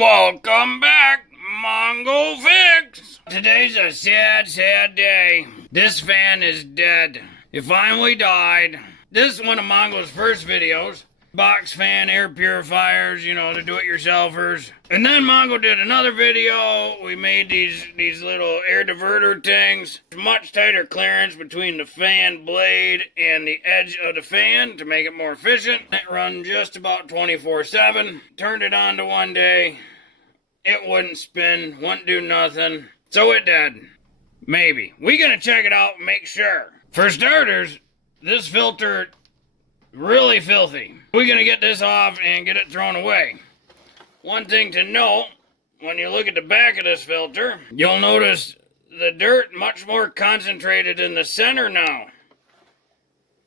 Welcome back, Mongo Fix. Today's a sad, sad day. This fan is dead. It finally died. This is one of Mongo's first videos. Box fan air purifiers, you know, the do-it-yourselfers. And then Mongo did another video. We made these little air diverter things. Much tighter clearance between the fan blade and the edge of the fan to make it more efficient. It run just about 24/7. Turned it on to one day. It wouldn't spin, wouldn't do nothing. So it did. Maybe. We gonna check it out and make sure. For starters, this filter really filthy. We're gonna get this off and get it thrown away. One thing to note, when you look at the back of this filter, you'll notice the dirt much more concentrated in the center now.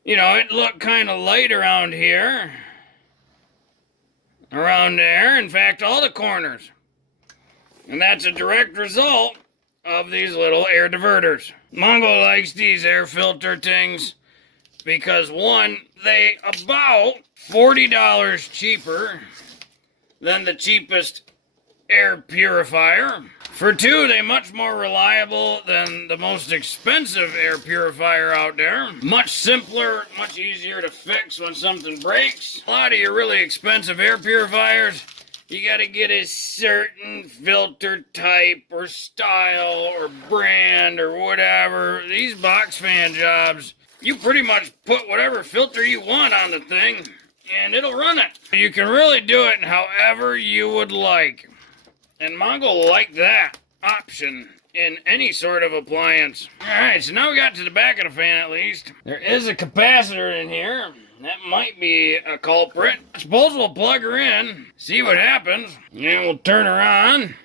You know, it looked kind of light around here. Around there, in fact, all the corners. And that's a direct result of these little air diverters. Mongo likes these air filter things because one, they about $40 cheaper than the cheapest air purifier. For two, they're much more reliable than the most expensive air purifier out there. Much simpler, much easier to fix when something breaks. A lot of your really expensive air purifiers, you gotta get a certain filter type or style or brand or whatever. These box fan jobs, you pretty much put whatever filter you want on the thing and it'll run it. You can really do it however you would like. And Mongo liked that option in any sort of appliance. Alright, so now we got to the back of the fan at least. There is a capacitor in here. That might be a culprit. I suppose we'll plug her in, see what happens, and we'll turn her on.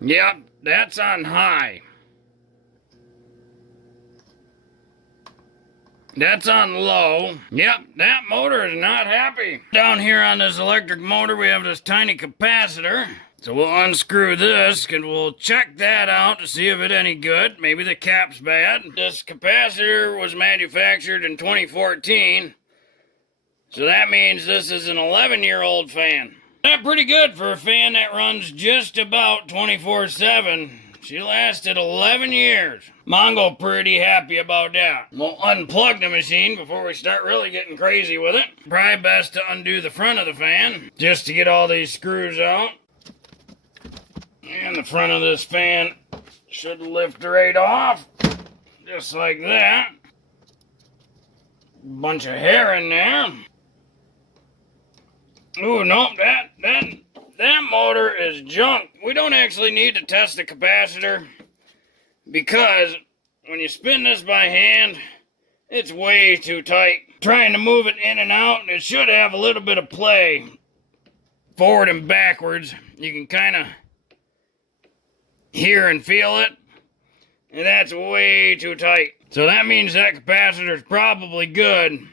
Yep, that's on high. That's on low. Yep, that motor is not happy. Down here on this electric motor, we have this tiny capacitor. So we'll unscrew this and we'll check that out to see if it's any good. Maybe the cap's bad. This capacitor was manufactured in 2014. So that means this is an 11-year-old fan. That's pretty good for a fan that runs just about 24/7. She lasted 11 years. Mongo pretty happy about that. We'll unplug the machine before we start really getting crazy with it. Probably best to undo the front of the fan just to get all these screws out. And the front of this fan should lift right off. Just like that. Bunch of hair in there. Ooh, nope, that motor is junk. We don't actually need to test the capacitor because when you spin this by hand, it's way too tight. Trying to move it in and out, it should have a little bit of play. Forward and backwards. You can kind of hear and feel it, and that's way too tight. So that means that capacitor is probably good.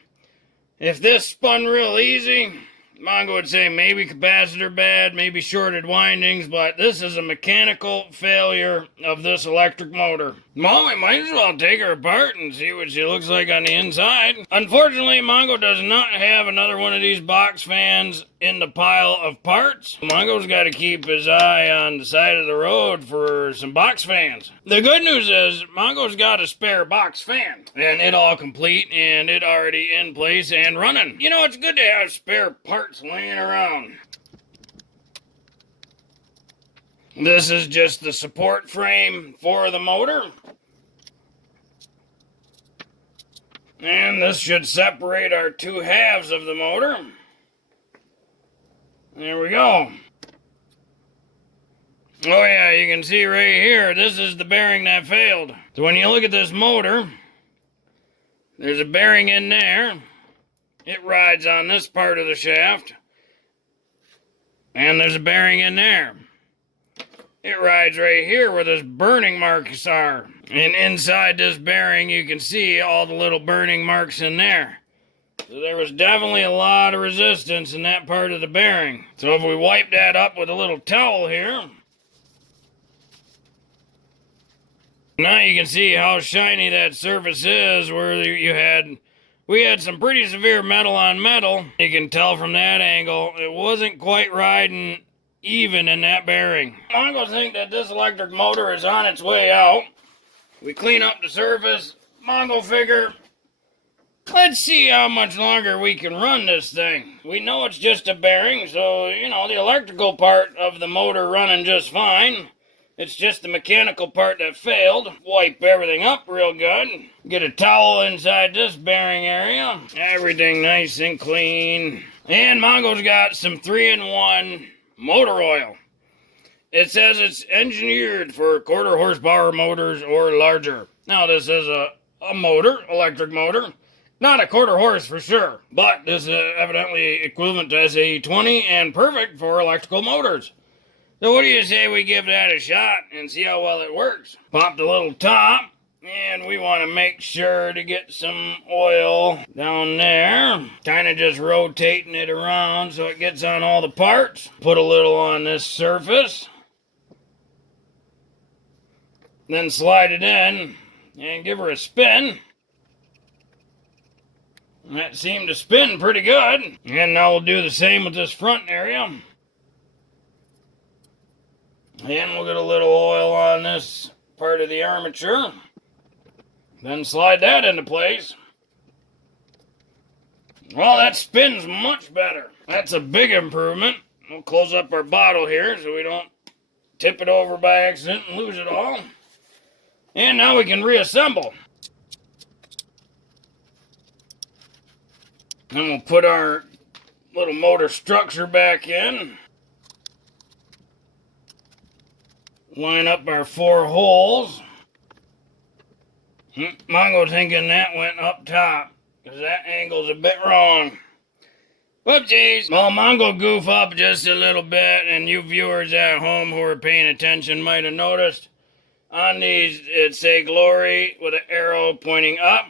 If this spun real easy, Mongo would say maybe capacitor bad, maybe shorted windings, but this is a mechanical failure of this electric motor. Well, we might as well take her apart and see what she looks like on the inside. Unfortunately, Mongo does not have another one of these box fans in the pile of parts. Mongo's got to keep his eye on the side of the road for some box fans. The good news is Mongo's got a spare box fan, and it all complete and it already in place and running. You know, it's good to have spare parts laying around. This is just the support frame for the motor. And this should separate our two halves of the motor. There we go. Oh yeah, you can see right here, this is the bearing that failed. So when you look at this motor, there's a bearing in there. It rides on this part of the shaft. And there's a bearing in there. It rides right here where those burning marks are. And inside this bearing, you can see all the little burning marks in there. So there was definitely a lot of resistance in that part of the bearing. So if we wipe that up with a little towel here, now you can see how shiny that surface is where you had We had some pretty severe metal on metal. You can tell from that angle, it wasn't quite riding even in that bearing. Mongo think that this electric motor is on its way out. We clean up the surface. Mongo figure, let's see how much longer we can run this thing. We know it's just a bearing, so, you know, the electrical part of the motor running just fine. It's just the mechanical part that failed. Wipe everything up real good. Get a towel inside this bearing area. Everything nice and clean. And Mongo's got some 3-in-1 motor oil. It says it's engineered for 1/4 horsepower motors or larger. Now this is a motor, electric motor. Not a 1/4 horse for sure, but this is evidently equivalent to SAE20 and perfect for electrical motors. So what do you say we give that a shot and see how well it works? Pop the little top, and we want to make sure to get some oil down there. Kind of just rotating it around so it gets on all the parts. Put a little on this surface. Then slide it in and give her a spin. That seemed to spin pretty good. And now we'll do the same with this front area. And we'll get a little oil on this part of the armature. Then slide that into place. Well, that spins much better. That's a big improvement. We'll close up our bottle here so we don't tip it over by accident and lose it all. And now we can reassemble. Then we'll put our little motor structure back in. Line up our 4 holes. Mongo thinking that went up top, because that angle's a bit wrong. Whoopsies! Well, Mongo goof up just a little bit, and you viewers at home who are paying attention might have noticed. On these, it say glory with an arrow pointing up.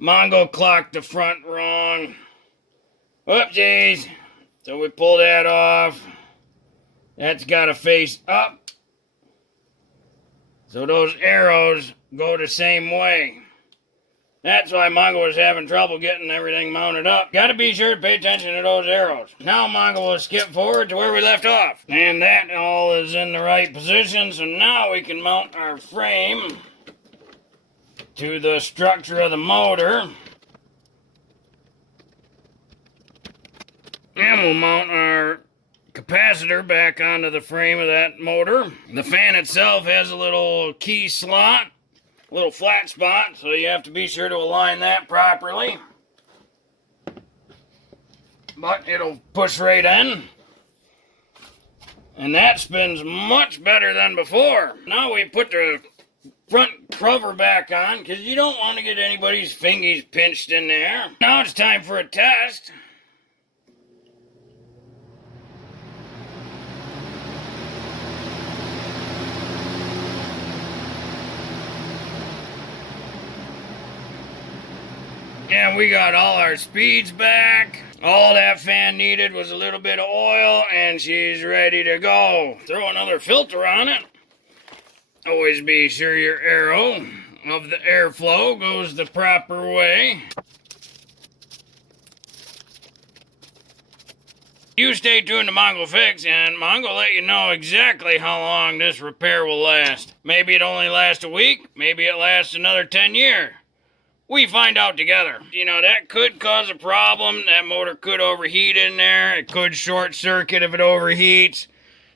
Mongo clocked the front wrong. Whoopsies! So we pull that off. That's got to face up. So those arrows go the same way. That's why Mongo was having trouble getting everything mounted up. Got to be sure to pay attention to those arrows. Now Mongo will skip forward to where we left off. And that all is in the right position. So now we can mount our frame to the structure of the motor. And we'll mount our capacitor back onto the frame of that motor. The fan itself has a little key slot, a little flat spot, so you have to be sure to align that properly. But it'll push right in. And that spins much better than before. Now we put the front cover back on, because you don't want to get anybody's fingies pinched in there. Now it's time for a test. And we got all our speeds back. All that fan needed was a little bit of oil, and she's ready to go. Throw another filter on it. Always be sure your arrow of the airflow goes the proper way. You stay tuned to Mongo Fix, and Mongo will let you know exactly how long this repair will last. Maybe it only lasts a week, maybe it lasts another 10 years. We find out together. You know, that could cause a problem. That motor could overheat in there. It could short circuit if it overheats.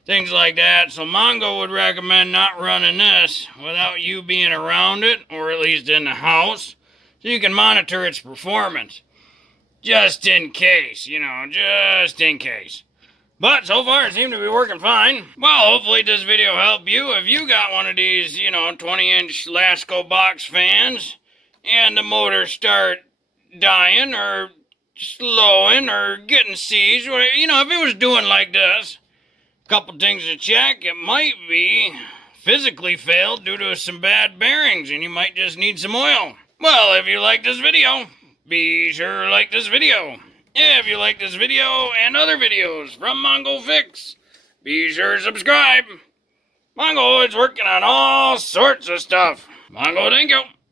Things like that. So Mongo would recommend not running this without you being around it, or at least in the house, so you can monitor its performance. Just in case, you know, just in case. But so far it seemed to be working fine. Well, hopefully this video helped you. If you got one of these, you know, 20-inch Lasko box fans, and the motor start dying or slowing or getting seized, you know, if it was doing like this, a couple things to check. It might be physically failed due to some bad bearings, and you might just need some oil. Well, if you like this video, be sure to like this video. If you like this video and other videos from Mongo Fix, be sure to subscribe. Mongo is working on all sorts of stuff. Mongo, thank you.